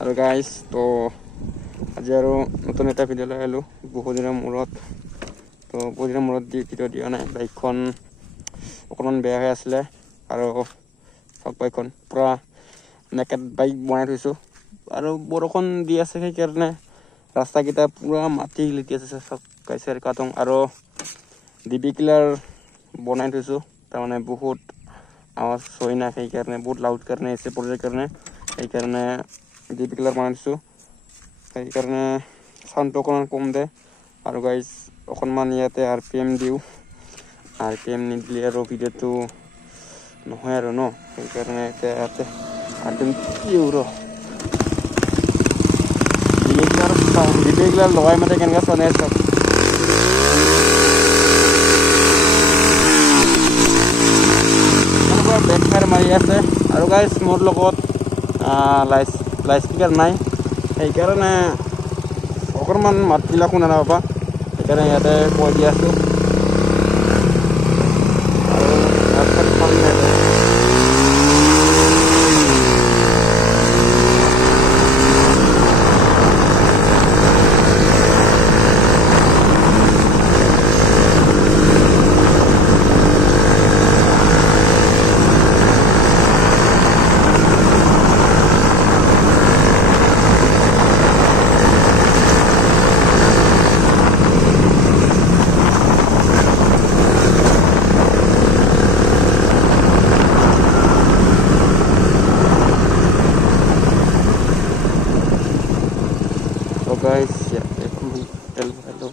আৰু গাইজ তো আজি আৰু নতুন এটা ভিডিঅ' লৈ আহিলোঁ বহু দিনৰ মূৰত। তো বহু দিনৰ মূৰত ভিডিঅ' দিয়া নাই। বাইকখন অকণমান বেয়া হৈ আছিলে আৰু চক বাইকখন পূৰা নেকেট বাইক বনাই থৈছোঁ আৰু বৰষুণ দি আছে সেইকাৰণে ৰাস্তাকেইটা পূৰা মাটি লিটি আছে চব গাইছে কাটং আৰু ডিবি কিলাৰ বনাই থৈছোঁ। তাৰমানে বহুত আৱাজ হয় না সেইকাৰণে বহুত লাউড কাৰণে এচে পড়াৰ কাৰণে সেইকাৰণে ডিবি কিলাৰ বনাই থৈছোঁ। সেইকাৰণে চাউণ্ডটো অকণমান কম দে আৰু গাইজ অকণমান ইয়াতে RPM দিওঁ। RPM নিদিলে আৰু ভিডিঅ'টো নহয় আৰু ন, সেইকাৰণে ইয়াতে RPM দিওঁ ৰ ডিবি কিলাৰ লগাই মাতে কেনেকৈ চলে চব বেক ফায়াৰ মাৰি আছে। আৰু গাইজ মোৰ লগত লাউড স্পীকাৰ নাই সেইকাৰণে অকণমান মাতবিলাক শুনা নাপাবা, সেইকাৰণে ইয়াতে কৈ দি আছোঁ। guys, ya hello.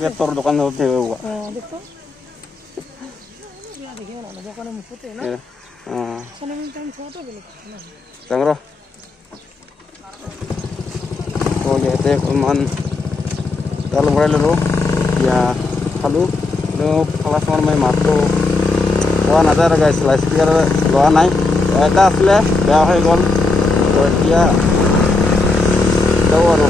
ये तोर दुकान होते हुए हुआ देखो या देखिए ना दुकान में फुटे ना सोने में टाइम छोटा भी लगता है चंगरो तो ये थे कुमान दाल भरे लो या खालू तो खालास में मातो वहाँ नजर गाइस लाइट स्पीकर लोआ नहीं এটা আসলে বেয়া হয়ে গেল তো এতিয়া যাও আৰু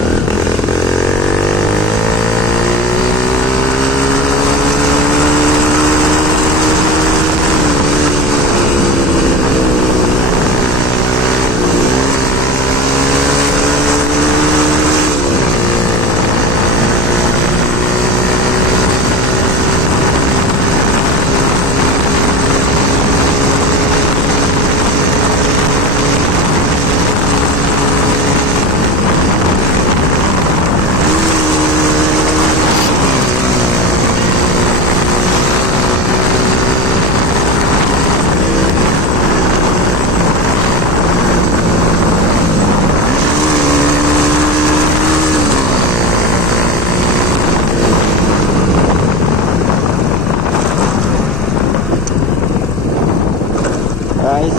guys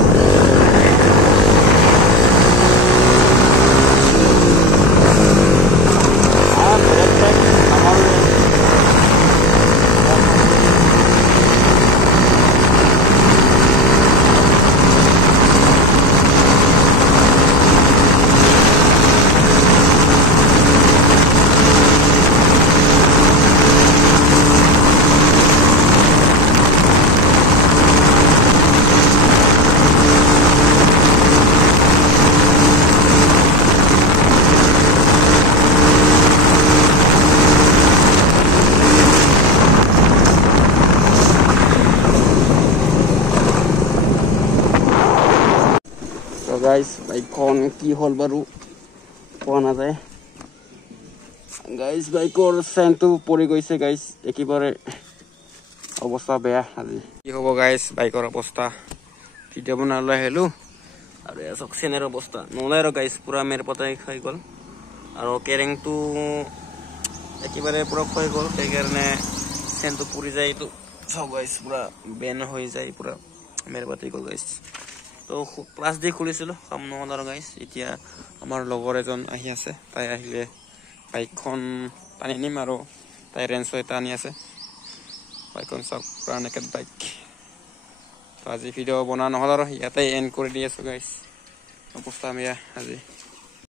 গাইজ বাইকখন কি হ'ল বাৰু পোৱা নাযায় গাইজ বাইকৰ চেইনটো পৰি গৈছে গাইজ একেবাৰে অৱস্থা বেয়া আজি কি হ'ব গাইজ বাইকৰ অৱস্থা ভিডিঅ' বনাবলৈ আহিলোঁ আৰু চক চেইনৰ অৱস্থা নোলাই আৰু গাইজ পূৰা মেৰ পতাই খাই গ'ল আৰু কেৰেংটো একেবাৰে পূৰা খাই গ'ল সেইকাৰণে চেইনটো পৰি যায় এইটো চব গাইজ পূৰা বেন হৈ যায় পূৰা মেৰ পাতি গ'ল গাইজ তো ক্লাছ দি খুলিছিলোঁ কাম নহ'ল আৰু গাইজ এতিয়া আমাৰ লগৰ এজন আহি আছে তাই আহিলে বাইকখন টানি নিম আৰু তাই ৰেঞ্চো এটা আনি আছে বাইকখন চাওক পূৰা নেকেট বাইক তো আজি ভিডিঅ' বনোৱা নহ'ল আৰু ইয়াতে এণ্ড কৰি দি আছোঁ গাইজ অৱস্থা বেয়া আজি